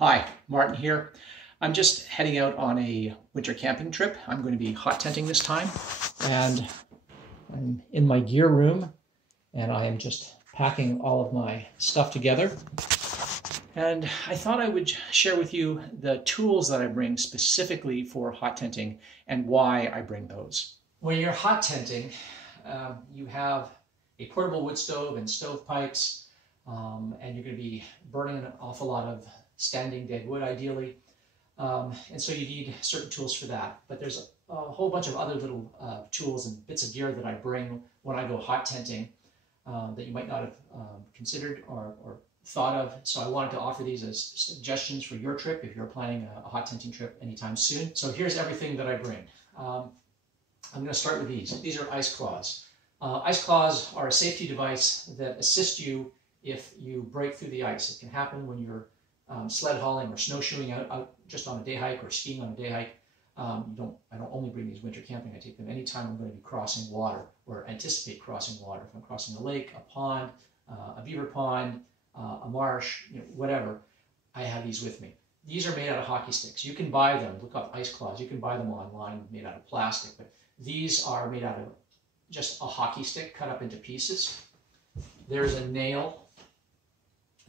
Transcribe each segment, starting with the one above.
Hi, Martin here. I'm just heading out on a winter camping trip. I'm going to be hot tenting this time, and I'm in my gear room, and I am just packing all of my stuff together. And I thought I would share with you the tools that I bring specifically for hot tenting and why I bring those. When you're hot tenting, you have a portable wood stove and stovepipes, and you're going to be burning an awful lot of standing dead wood ideally, and so you need certain tools for that. But there's a whole bunch of other little tools and bits of gear that I bring when I go hot tenting that you might not have considered or thought of. So I wanted to offer these as suggestions for your trip if you're planning a hot tenting trip anytime soon. So here's everything that I bring. I'm going to start with these. These are ice claws. Ice claws are a safety device that assist you if you break through the ice. It can happen when you're sled hauling or snowshoeing out just on a day hike or skiing on a day hike. I don't only bring these winter camping. I take them anytime I'm going to be crossing water or anticipate crossing water. If I'm crossing a lake, a pond, a beaver pond, a marsh, whatever, I have these with me. These are made out of hockey sticks. You can buy them. Look up ice claws. You can buy them online made out of plastic, but these are made out of just a hockey stick cut up into pieces. There's a nail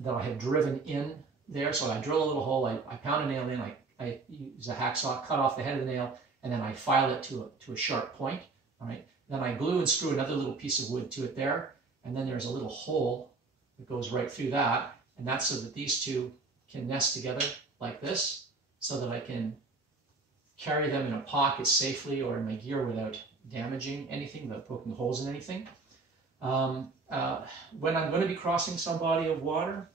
that I have driven in there. So I drill a little hole, I pound a nail in, I use a hacksaw, cut off the head of the nail, and then I file it to a sharp point. All right. Then I glue and screw another little piece of wood to it there, and then there's a little hole that goes right through that, and that's so that these two can nest together like this, so that I can carry them in a pocket safely or in my gear without damaging anything, without poking holes in anything. When I'm going to be crossing some body of water,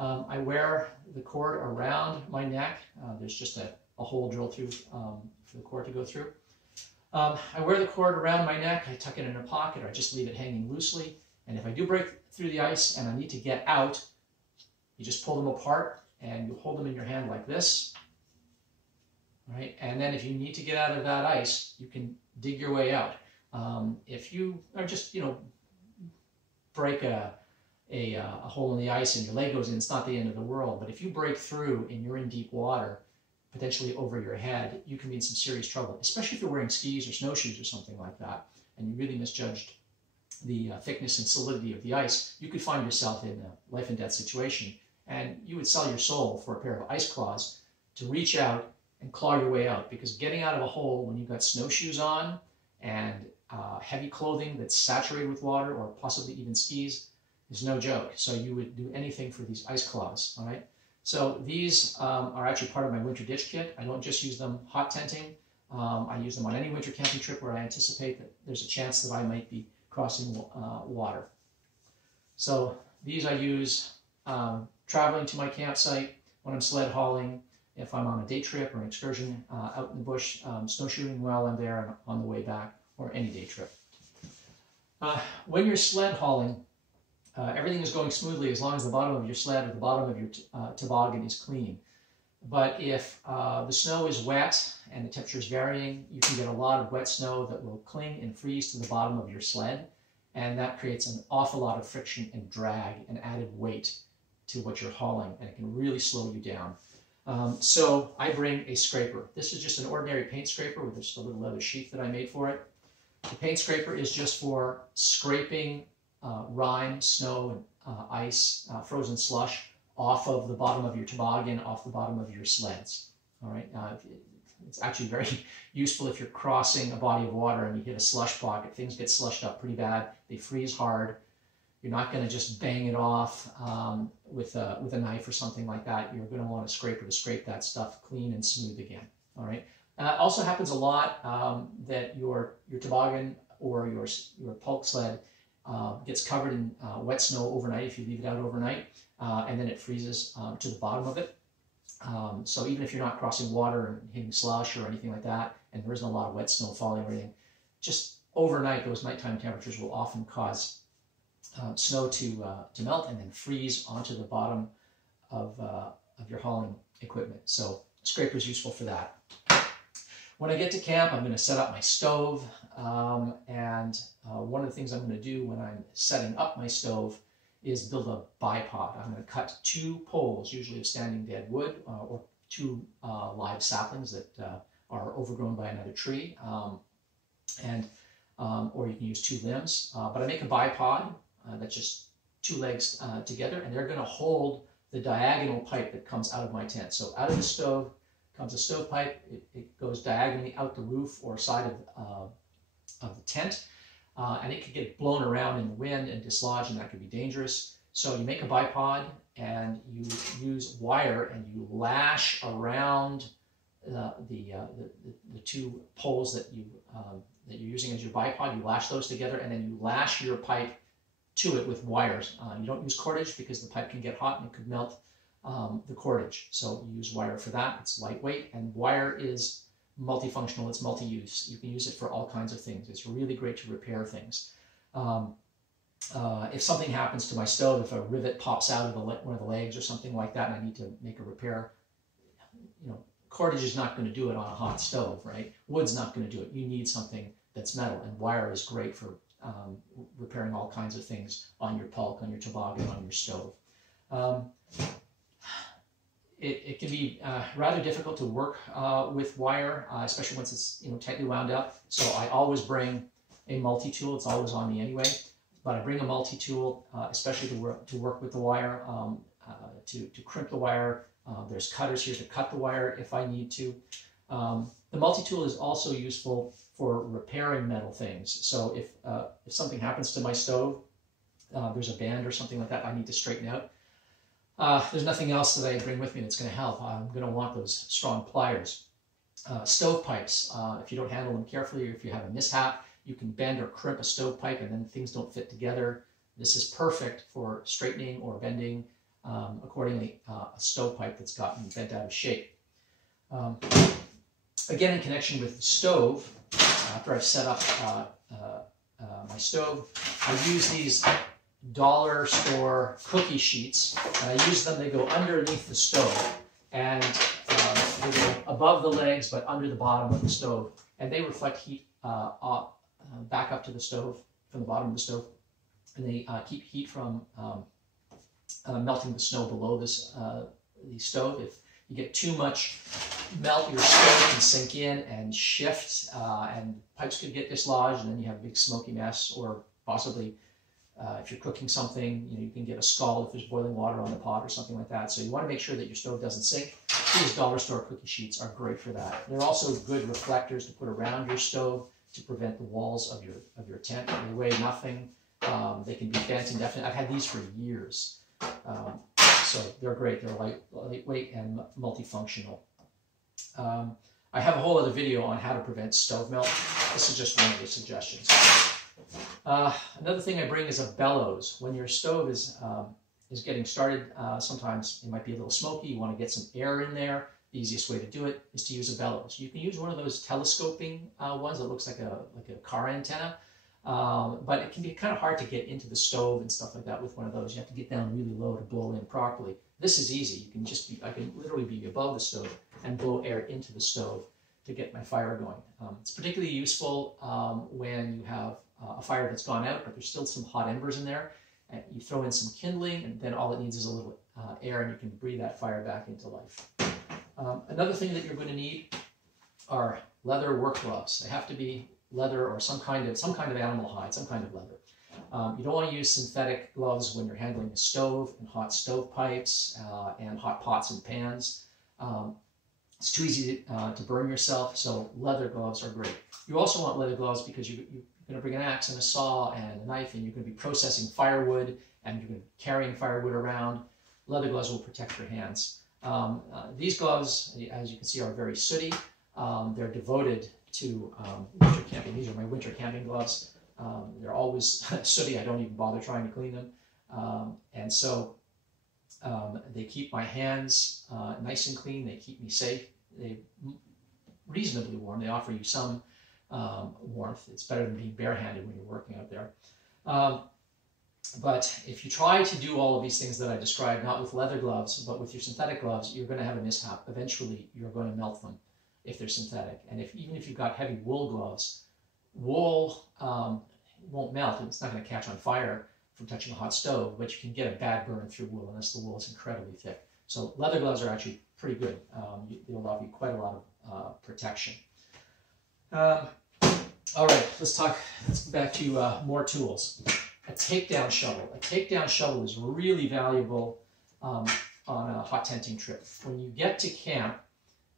I wear the cord around my neck. There's just a hole drilled through for the cord to go through. I wear the cord around my neck. I tuck it in a pocket, or I just leave it hanging loosely. And if I do break through the ice and I need to get out, you just pull them apart and you hold them in your hand like this. Right? And then if you need to get out of that ice, you can dig your way out. If you are just, break a hole in the ice and your leg goes in, it's not the end of the world. But if you break through and you're in deep water, potentially over your head, you can be in some serious trouble, especially if you're wearing skis or snowshoes or something like that, and you really misjudged the thickness and solidity of the ice. You could find yourself in a life and death situation, and you would sell your soul for a pair of ice claws to reach out and claw your way out, because getting out of a hole when you've got snowshoes on and heavy clothing that's saturated with water, or possibly even skis, is no joke. So you would do anything for these ice claws, all right? So these are actually part of my winter ditch kit. I don't just use them hot tenting. I use them on any winter camping trip where I anticipate that there's a chance that I might be crossing water. So these I use traveling to my campsite, when I'm sled hauling, if I'm on a day trip or an excursion out in the bush, snowshoeing while I'm there and on the way back, or any day trip. When you're sled hauling, everything is going smoothly as long as the bottom of your sled or the bottom of your toboggan is clean. But if the snow is wet and the temperature is varying, you can get a lot of wet snow that will cling and freeze to the bottom of your sled, and that creates an awful lot of friction and drag and added weight to what you're hauling, and it can really slow you down. So I bring a scraper. This is just an ordinary paint scraper with just a little leather sheath that I made for it. The paint scraper is just for scraping rime, snow, and ice, frozen slush off of the bottom of your toboggan, off the bottom of your sleds. All right. It's actually very useful if you're crossing a body of water and you hit a slush pocket. Things get slushed up pretty bad. They freeze hard. You're not going to just bang it off with a knife or something like that. You're going to want a scraper to scrape that stuff clean and smooth again. All right. Also happens a lot that your toboggan or your pulk sled gets covered in wet snow overnight if you leave it out overnight, and then it freezes to the bottom of it. So even if you're not crossing water and hitting slush or anything like that, and there isn't a lot of wet snow falling or anything, just overnight, those nighttime temperatures will often cause snow to melt and then freeze onto the bottom of your hauling equipment. So a scraper is useful for that. When I get to camp, I'm going to set up my stove, and one of the things I'm going to do when I'm setting up my stove is build a bipod. I'm going to cut 2 poles, usually of standing dead wood, or 2 live saplings that are overgrown by another tree, or you can use 2 limbs. But I make a bipod that's just 2 legs together, and they're going to hold the diagonal pipe that comes out of my tent. So out of the stove comes a stovepipe. It goes diagonally out the roof or side of the tent, and it could get blown around in the wind and dislodge, and that could be dangerous. So you make a bipod, and you use wire, and you lash around the 2 poles that you're using as your bipod. You lash those together, and then you lash your pipe to it with wires. You don't use cordage because the pipe can get hot and it could melt the cordage. So you use wire for that. It's lightweight, and wire is multifunctional. It's multi-use. You can use it for all kinds of things. It's really great to repair things. If something happens to my stove, if a rivet pops out of one of the legs or something like that, and I need to make a repair, cordage is not going to do it on a hot stove, right? Wood's not going to do it. You need something that's metal, and wire is great for repairing all kinds of things on your pulk, on your toboggan, on your stove. It can be rather difficult to work with wire, especially once it's tightly wound up. So I always bring a multi-tool. It's always on me anyway, but I bring a multi-tool, especially to work with the wire, to crimp the wire. There's cutters here to cut the wire if I need to. The multi-tool is also useful for repairing metal things. So if something happens to my stove, there's a band or something like that I need to straighten out, there's nothing else that I bring with me that's going to help. I'm going to want those strong pliers. Stovepipes, if you don't handle them carefully, or if you have a mishap, you can bend or crimp a stovepipe and then things don't fit together. This is perfect for straightening or bending accordingly a stovepipe that's gotten bent out of shape. Again, in connection with the stove, after I've set up my stove, I use these dollar store cookie sheets, and I use them. They go underneath the stove, and they go above the legs but under the bottom of the stove, and they reflect heat back up to the stove from the bottom of the stove, and they keep heat from melting the snow below the stove. If you get too much melt, your stove can sink in and shift, and pipes could get dislodged, and then you have a big smoky mess, or possibly if you're cooking something, you can get a scald if there's boiling water on the pot or something like that. So you want to make sure that your stove doesn't sink. These dollar store cookie sheets are great for that. They're also good reflectors to put around your stove to prevent the walls of your tent. They weigh nothing. They can be bent indefinitely. I've had these for years. So they're great. They're lightweight and multifunctional. I have a whole other video on how to prevent stove melt. This is just one of the suggestions. Another thing I bring is a bellows. When your stove is getting started, sometimes it might be a little smoky. You want to get some air in there. The easiest way to do it is to use a bellows. You can use one of those telescoping ones that looks like a car antenna, but it can be kind of hard to get into the stove and stuff like that with one of those. You have to get down really low to blow in properly. This is easy. You can I can literally be above the stove and blow air into the stove to get my fire going. It's particularly useful when you have a fire that's gone out, but there's still some hot embers in there. And you throw in some kindling, and then all it needs is a little air, and you can breathe that fire back into life. Another thing that you're going to need are leather work gloves. They have to be leather or some kind of animal hide, some kind of leather. You don't want to use synthetic gloves when you're handling a stove and hot stovepipes and hot pots and pans. It's too easy to burn yourself, so leather gloves are great. You also want leather gloves because you're going to bring an axe and a saw and a knife, and you're going to be processing firewood, and you're going to be carrying firewood around. Leather gloves will protect your hands. These gloves, as you can see, are very sooty. They're devoted to winter camping. These are my winter camping gloves. They're always sooty. I don't even bother trying to clean them. And so they keep my hands nice and clean. They keep me safe. They're reasonably warm. They offer you some warmth. It's better than being barehanded when you're working out there. But if you try to do all of these things that I described, not with leather gloves, but with your synthetic gloves, you're going to have a mishap. Eventually, you're going to melt them if they're synthetic. And even if you've got heavy wool gloves, wool won't melt, and it's not going to catch on fire from touching a hot stove, but you can get a bad burn through wool unless the wool is incredibly thick. So leather gloves are actually pretty good. They'll allow you quite a lot of protection. All right, let's go back to more tools. A takedown shovel. A takedown shovel is really valuable on a hot tenting trip. When you get to camp,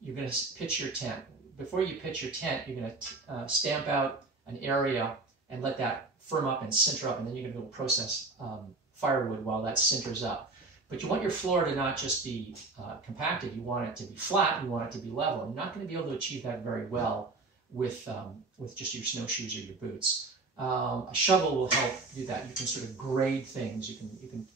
you're going to pitch your tent. Before you pitch your tent, you're going to stamp out an area and let that firm up and center up, and then you're going to go process firewood while that centers up. But you want your floor to not just be compacted, you want it to be flat, you want it to be level. You're not going to be able to achieve that very well with just your snowshoes or your boots. A shovel will help do that. You can sort of grade things. You can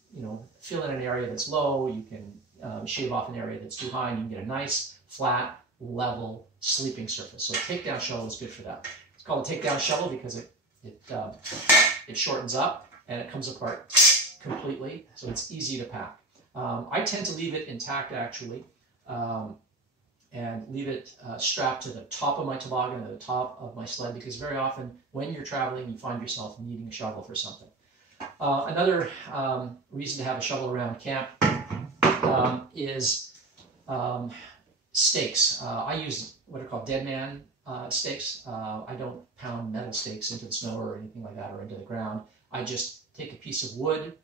fill in an area that's low. You can shave off an area that's too high, and you can get a nice, flat, level sleeping surface. So a takedown shovel is good for that. It's called a takedown shovel because it shortens up and it comes apart completely, so it's easy to pack. I tend to leave it intact actually, and leave it strapped to the top of my toboggan or the top of my sled, because very often when you're traveling you find yourself needing a shovel for something. Another reason to have a shovel around camp is stakes. I use what are called dead man stakes. I don't pound metal stakes into the snow or anything like that or into the ground. I just take a piece of wood,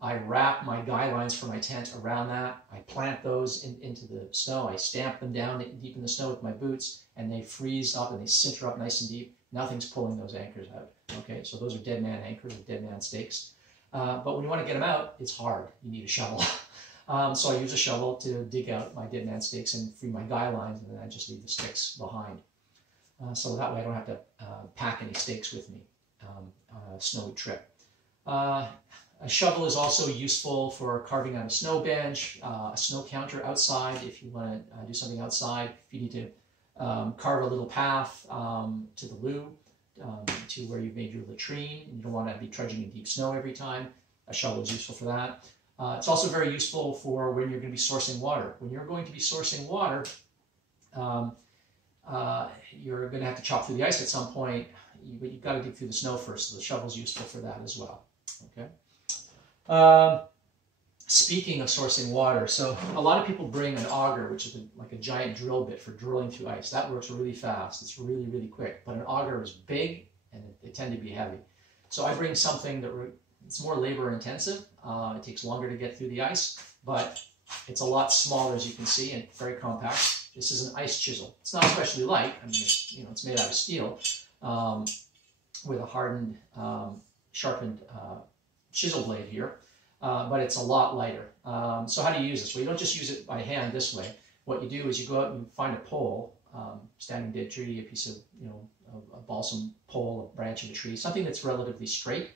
I wrap my guy lines for my tent around that, I plant those into the snow, I stamp them down deep in the snow with my boots, and they freeze up and they center up nice and deep. Nothing's pulling those anchors out. Okay, so those are dead man anchors or dead man stakes. But when you want to get them out, it's hard. You need a shovel. So I use a shovel to dig out my dead man stakes and free my guy lines, and then I just leave the sticks behind. So that way I don't have to pack any stakes with me on a snowy trip. A shovel is also useful for carving on a snow bench, a snow counter outside if you want to do something outside. If you need to carve a little path to the loo, to where you've made your latrine, and you don't want to be trudging in deep snow every time, a shovel is useful for that. It's also very useful for when you're going to be sourcing water. When you're going to be sourcing water, you're going to have to chop through the ice at some point, but you've got to dig through the snow first, so the shovel's useful for that as well. Okay. Speaking of sourcing water, so a lot of people bring an auger, which is like a giant drill bit for drilling through ice. That works really fast. It's really, really quick. But an auger is big, and they tend to be heavy. So I bring something that it's more labor intensive. It takes longer to get through the ice, but it's a lot smaller, as you can see, and very compact. This is an ice chisel. It's not especially light. I mean, it's made out of steel with a hardened, sharpened chisel blade here, but it's a lot lighter. So how do you use this? Well, you don't just use it by hand this way. What you do is you go out and you find a pole, standing dead tree, a piece of, a balsam pole, a branch of a tree, something that's relatively straight,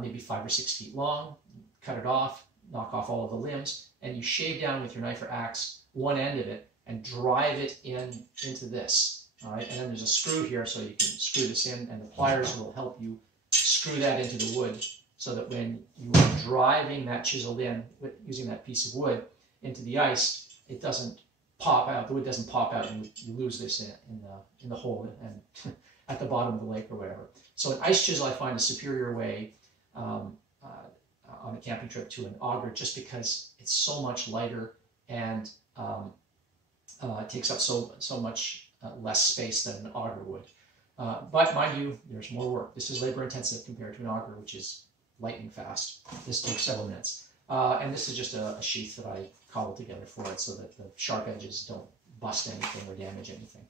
maybe 5 or 6 feet long. Cut it off, knock off all of the limbs, and you shave down with your knife or axe one end of it and drive it into this. All right, and then there's a screw here, so you can screw this in, and the pliers will help you screw that into the wood, so that when you are driving that chisel in, using that piece of wood into the ice, it doesn't pop out. The wood doesn't pop out, and you lose this in the hole and at the bottom of the lake or whatever. So an ice chisel, I find, a superior way on a camping trip to an auger, just because it's so much lighter and it takes up so much less space than an auger would. But mind you, there's more work. This is labor intensive compared to an auger, which is lightning fast. This takes several minutes. And this is just a sheath that I cobbled together for it so that the sharp edges don't bust anything or damage anything.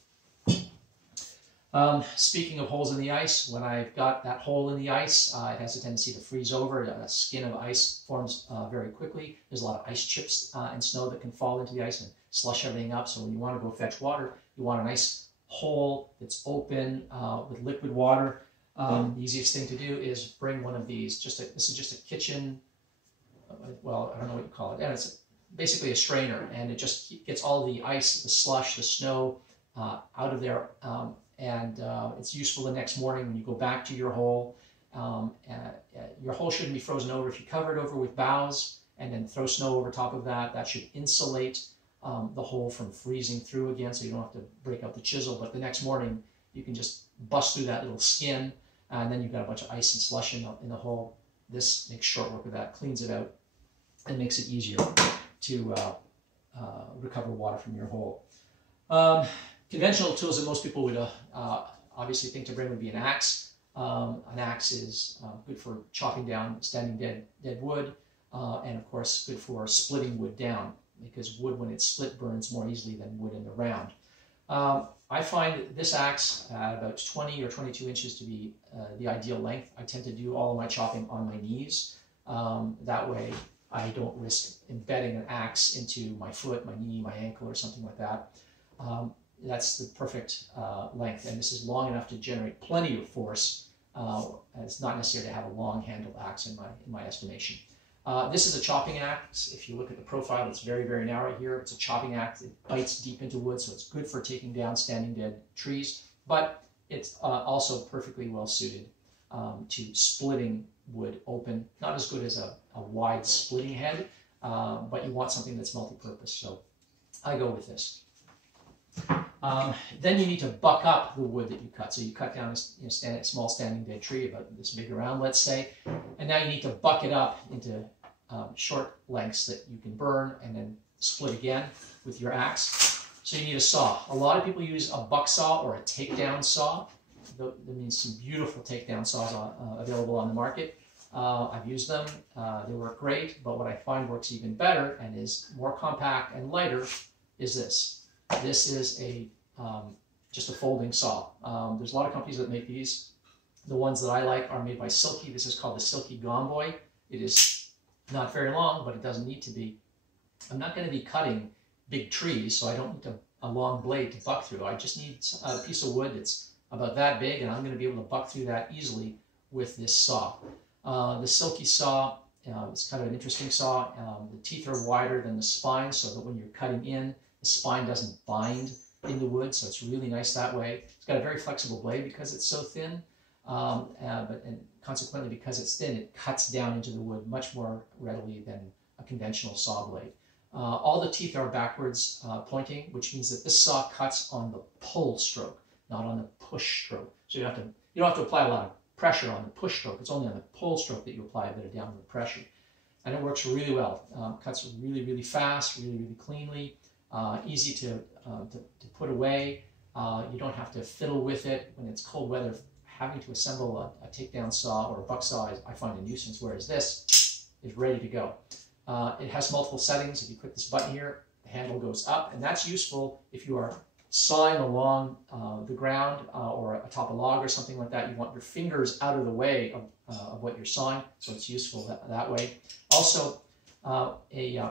Speaking of holes in the ice, when I've got that hole in the ice, it has a tendency to freeze over. A skin of ice forms very quickly. There's a lot of ice chips and snow that can fall into the ice and slush everything up. So when you want to go fetch water, you want a nice hole that's open with liquid water. The easiest thing to do is bring one of these. This is just a kitchen, well, I don't know what you call it. And it's basically a strainer, and it just gets all the ice, the slush, the snow out of there. And it's useful the next morning when you go back to your hole. Your hole shouldn't be frozen over. If you cover it over with boughs and then throw snow over top of that, that should insulate the hole from freezing through again, so you don't have to break out the chisel. But the next morning, you can just bust through that little skin, and then you've got a bunch of ice and slush in the hole. this makes short work of that, cleans it out, and makes it easier to recover water from your hole. Conventional tools that most people would obviously think to bring would be an axe. An axe is good for chopping down standing dead wood, and of course good for splitting wood down, because wood when it's split burns more easily than wood in the round. I find this axe at about 20 or 22 inches to be the ideal length. I tend to do all of my chopping on my knees. That way I don't risk embedding an axe into my foot, my knee, my ankle, or something like that. That's the perfect length, and this is long enough to generate plenty of force. It's not necessary to have a long-handled axe in my estimation. This is a chopping axe. If you look at the profile, it's very, very narrow here. It's a chopping axe. It bites deep into wood, so it's good for taking down standing dead trees, but it's also perfectly well suited to splitting wood open. Not as good as a wide splitting head, but you want something that's multi-purpose, so I go with this. Then you need to buck up the wood that you cut. So you cut down a small standing dead tree, about this big around, let's say, and now you need to buck it up into short lengths that you can burn and then split again with your axe. So you need a saw. A lot of people use a buck saw or a takedown saw. There means some beautiful takedown saws available on the market. I've used them. They work great, but what I find works even better and is more compact and lighter is this. This is just a folding saw. There's a lot of companies that make these. The ones that I like are made by Silky. This is called the Silky Gomboy. It is not very long, but it doesn't need to be. I'm not going to be cutting big trees, so I don't need a long blade to buck through. I just need a piece of wood that's about that big, and I'm going to be able to buck through that easily with this saw. The Silky Saw, it's kind of an interesting saw. The teeth are wider than the spine, so that when you're cutting in, the spine doesn't bind in the wood, so it's really nice that way. It's got a very flexible blade because it's so thin, and consequently because it's thin, it cuts down into the wood much more readily than a conventional saw blade. All the teeth are backwards pointing, which means that this saw cuts on the pull stroke, not on the push stroke. So you don't have to apply a lot of pressure on the push stroke. It's only on the pull stroke that you apply a bit of downward pressure, and it works really well. Cuts really, really fast, really, really cleanly. Easy to put away. You don't have to fiddle with it when it's cold weather. Having to assemble a takedown saw or a buck saw I find a nuisance, whereas this is ready to go. It has multiple settings. If you click this button here, the handle goes up, and that's useful if you are sawing along the ground or atop a log or something like that. You want your fingers out of the way of what you're sawing, so it's useful that way. Also, a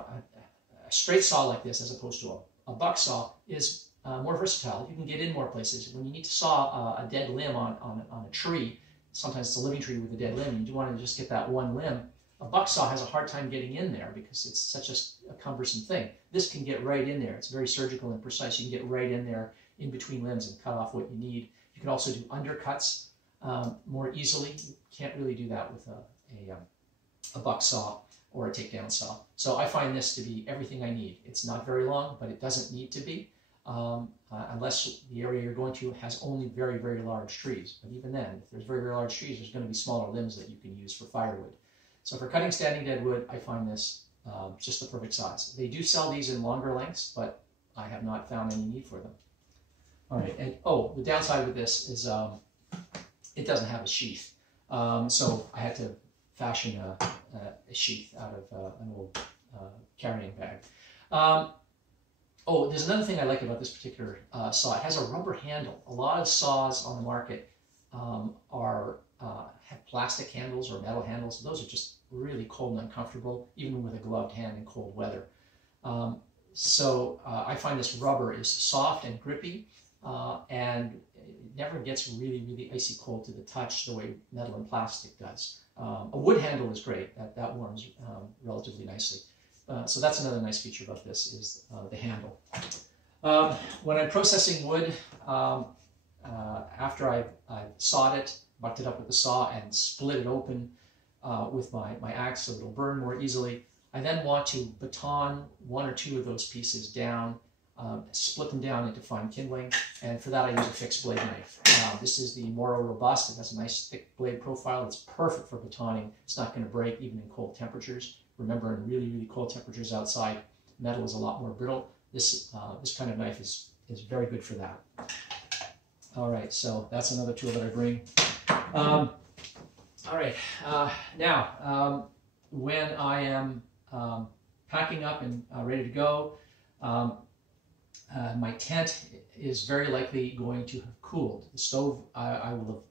straight saw like this, as opposed to a buck saw, is more versatile. You can get in more places. When you need to saw a dead limb on a tree, sometimes it's a living tree with a dead limb, you do want to just get that one limb. A buck saw has a hard time getting in there because it's such a cumbersome thing. This can get right in there. It's very surgical and precise. You can get right in there in between limbs and cut off what you need. You can also do undercuts more easily. You can't really do that with a buck saw or a takedown saw. So I find this to be everything I need. It's not very long, but it doesn't need to be, unless the area you're going to has only very, very large trees. But even then, if there's very, very large trees, there's going to be smaller limbs that you can use for firewood. So for cutting standing dead wood, I find this just the perfect size. They do sell these in longer lengths, but I have not found any need for them. All right, and the downside with this is it doesn't have a sheath. So I had to fashion a sheath out of an old carrying bag. There's another thing I like about this particular saw. It has a rubber handle. A lot of saws on the market have plastic handles or metal handles. Those are just really cold and uncomfortable, even with a gloved hand in cold weather. I find this rubber is soft and grippy, and it never gets really, really icy cold to the touch the way metal and plastic does. A wood handle is great. That warms relatively nicely. So that's another nice feature about this is the handle. When I'm processing wood, after I've sawed it, bucked it up with the saw, and split it open with my axe so it'll burn more easily, I then want to baton one or two of those pieces down split them down into fine kindling, and for that I use a fixed blade knife. This is the Moro Robust. It has a nice thick blade profile. It's perfect for batoning. It's not going to break even in cold temperatures. Remember, in really, really cold temperatures outside, metal is a lot more brittle. This kind of knife is very good for that. All right, so that's another tool that I bring. All right, now when I am packing up and ready to go, my tent is very likely going to have cooled. The stove I will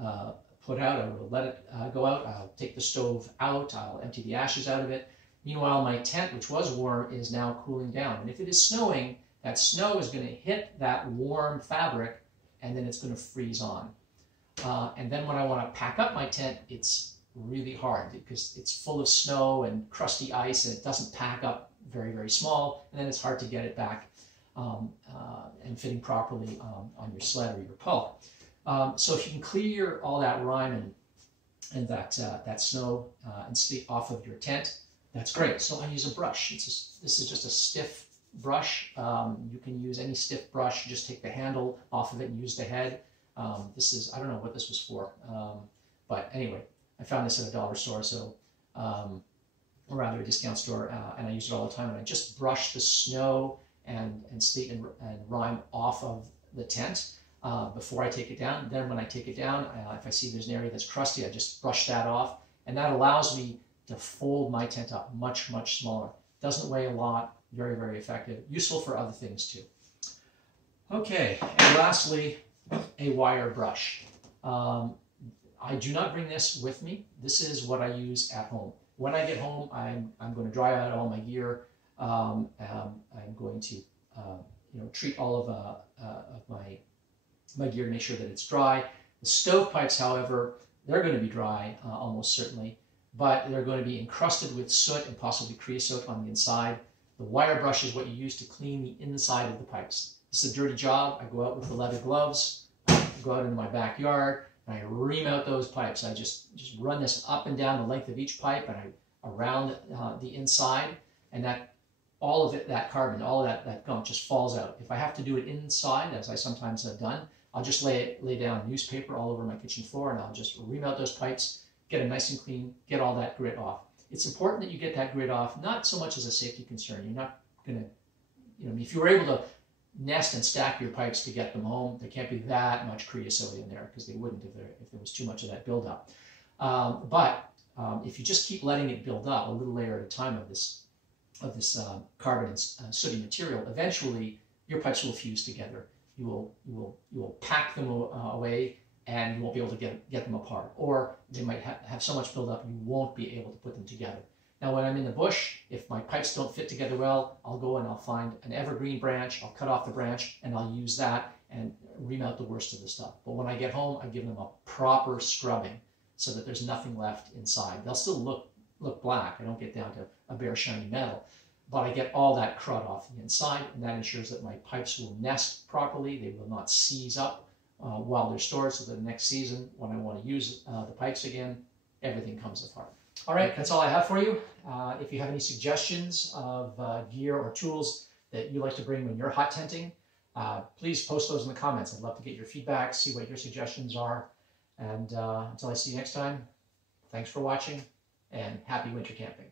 have put out. I will let it go out. I'll take the stove out. I'll empty the ashes out of it. Meanwhile, my tent, which was warm, is now cooling down. And if it is snowing, that snow is going to hit that warm fabric, and then it's going to freeze on. And then when I want to pack up my tent, it's really hard because it's full of snow and crusty ice, and it doesn't pack up very, very small, and then it's hard to get it back and fitting properly on your sled or your pull. So if you can clear all that rime and that snow and sleet off of your tent, that's great. So I use a brush. This is just a stiff brush. You can use any stiff brush. Just take the handle off of it and use the head. This is, I don't know what this was for, but anyway, I found this at a dollar store, so or rather a discount store, and I use it all the time. And I just brush the snow and sleet and rime off of the tent before I take it down. Then when I take it down, if I see there's an area that's crusty, I just brush that off, and that allows me to fold my tent up much, much smaller. Doesn't weigh a lot, very, very effective. Useful for other things too. Okay, and lastly, a wire brush. I do not bring this with me. This is what I use at home. When I get home, I'm going to dry out all my gear. I'm going to treat all of my gear to make sure that it's dry. The stovepipes, however, they're going to be dry almost certainly, but they're going to be encrusted with soot and possibly creosote on the inside. The wire brush is what you use to clean the inside of the pipes. It's a dirty job. I go out with the leather gloves, I go out into my backyard, and I ream out those pipes. I just run this up and down the length of each pipe, and I around the inside, and all of it, that carbon, all of that gunk just falls out. If I have to do it inside, as I sometimes have done, I'll just lay down newspaper all over my kitchen floor, and I'll just ream out those pipes, get it nice and clean, get all that grit off. It's important that you get that grit off, not so much as a safety concern. You're not going to, if you were able to nest and stack your pipes to get them home, there can't be that much creosote in there, because they wouldn't if there was too much of that buildup. But if you just keep letting it build up, a little layer at a time of this carbon and sooty material, eventually your pipes will fuse together. You will pack them away, and you won't be able to get them apart. Or they might have so much buildup you won't be able to put them together. Now, when I'm in the bush, if my pipes don't fit together well, I'll go and I'll find an evergreen branch, I'll cut off the branch, and I'll use that and ream out the worst of the stuff. But when I get home, I give them a proper scrubbing so that there's nothing left inside. They'll still look black. I don't get down to a bare shiny metal, but I get all that crud off the inside, and that ensures that my pipes will nest properly. They will not seize up while they're stored, so that the next season, when I want to use the pipes again, everything comes apart. All right, that's all I have for you. If you have any suggestions of gear or tools that you like to bring when you're hot tenting, please post those in the comments. I'd love to get your feedback, see what your suggestions are. And until I see you next time, thanks for watching, and happy winter camping.